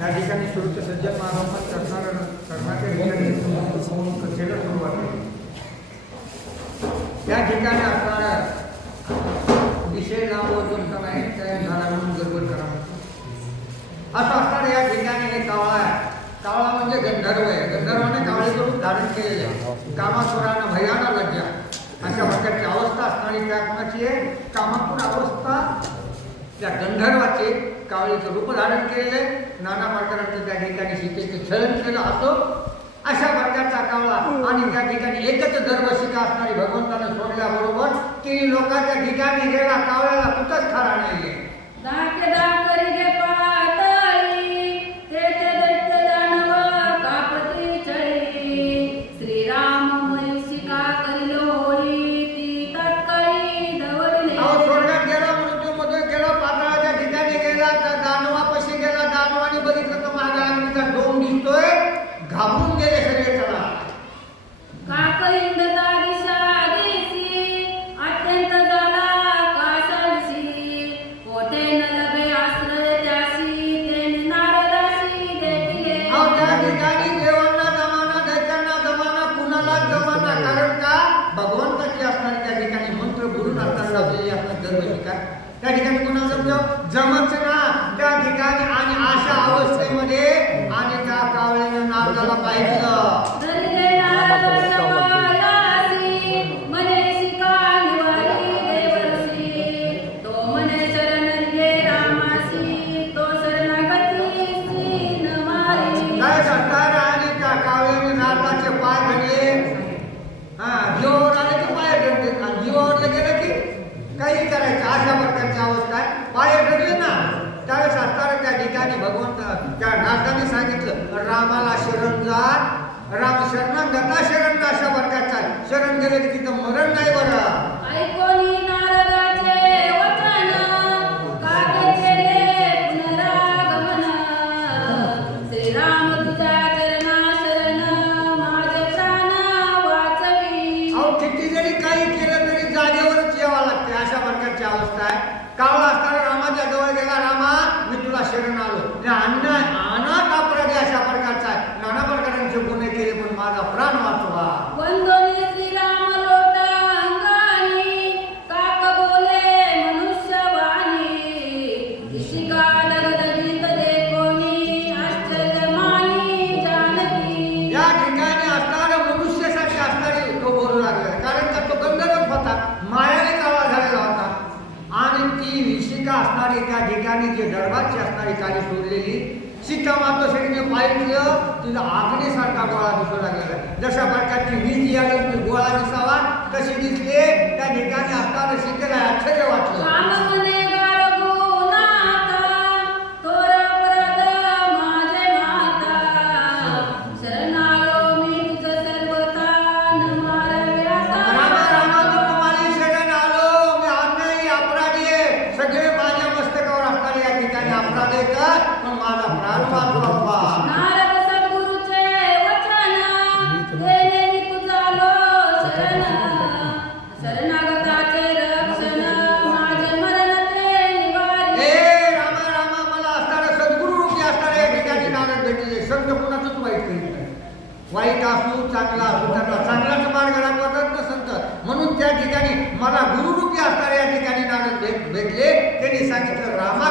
त्या ठिकाणी सुरुच सज्जन मानवमत करण्याच्या ठिकाणी सुरुवात आहे. त्या ठिकाणी असणारा विषय लांबवतून नाही त्या झाला म्हणून गडबड करा असं असणार. या ठिकाणी हे कावळा आहे. कावळा म्हणजे गंधर्व आहे. गंधर्वाने कावळीचं रूप धारण केलेले आहे. कामासुरानं भयाना लज्जा अशा प्रकारची अवस्था असणारी त्या कोणाची आहे? कामातून अवस्था त्या गंधर्वाचे कावळीचं रूप धारण केलेले, नाना प्रकारांचं त्या ठिकाणी सीतेचं छलन केलं असो अशा प्रकारचा कावळा. आणि त्या ठिकाणी एकच दरवर्षिका असणारी भगवंतानं सोडल्याबरोबर 3 लोकांच्या ठिकाणी गेला. कावळ्याला कुठंच खरा नाहीये. घाबरून गेले सगळे. चला अत्यंत झाला कासाविसी कोठे न लभे आश्रय त्यासी तेने नारदासी देखिले. त्या ठिकाणी देवांना जमाना दैत्यांना जमाना कुणालाच जमाना. कारण का भगवंताची असणारी त्या ठिकाणी मंत्र बोलून असताना लावलेली असणार दरवर्षिका. त्या ठिकाणी कुणाला जमच ना त्या ठिकाणी. आणि अशा अवस्थेमध्ये आणि त्या कावळ्याने नारदाला पाहिलं. काय सांगतात? आणि त्या कावळ्याने नारदाचे पाय धरले. जीवावर आले की पाय धरले. आणि जीवावर गेलं की काही करायचं अशा प्रकारची अवस्था आहे. पाय धरले ना त्यावेळेस असताना त्या ठिकाणी भगवंत त्या नारदाने सांगितलं रामाला शरण जा. राम शरण गता शरण अशा प्रकारचा शरण गेले की तिथं मरण नाही. बरं ऐकोनी नारदाचे वचन काके केले पुनरागमन. श्रीराम तुझ्या चरणा शरण माझे प्राण वाचवी. अहो किती जरी काही केलं तरी जागेवरच यावं लागते. अशा प्रकारची अवस्था आहे. कावळा असताना रामाच्या जवळ गेला. रामा मी तुला शरण आलो. अनाथ अपराधी अशा प्रकारचा आहे. नाना प्रकारांचे गुन्हे केले पण माझा प्राण वाचवा. वंदोनी श्रीराम लोटा अंगानी काक बोले मनुष्यवाणी. इशिका लगदगीत देखोनी आश्चर्य मानी जानकी. या ठिकाणी असणारा मनुष्यासाठी असणारी तो बोलू लागला. कारण का तो गंधर्व होता. मायाने कावळा झालेला होता. आणि ती विशिका असणारी त्या ठिकाणी जी दरबारची असणारी काळी सोडलेली सीता मातोश्रीने पाहिलं तिला आग्नेसारखा गोळा दिसू लागलेला. जशा प्रकारची वीज यायला गोळा दिसावा तशी दिसले. त्या ठिकाणी असणारं सीतेला आश्चर्य वाटलं. वाईट असू चांगला असू त्यांना चांगलाच मार्ग दाखवतात ना संत. म्हणून त्या ठिकाणी मला गुरुरूपी असणारे या ठिकाणी नारद भेटले. त्यांनी सांगितलं रामा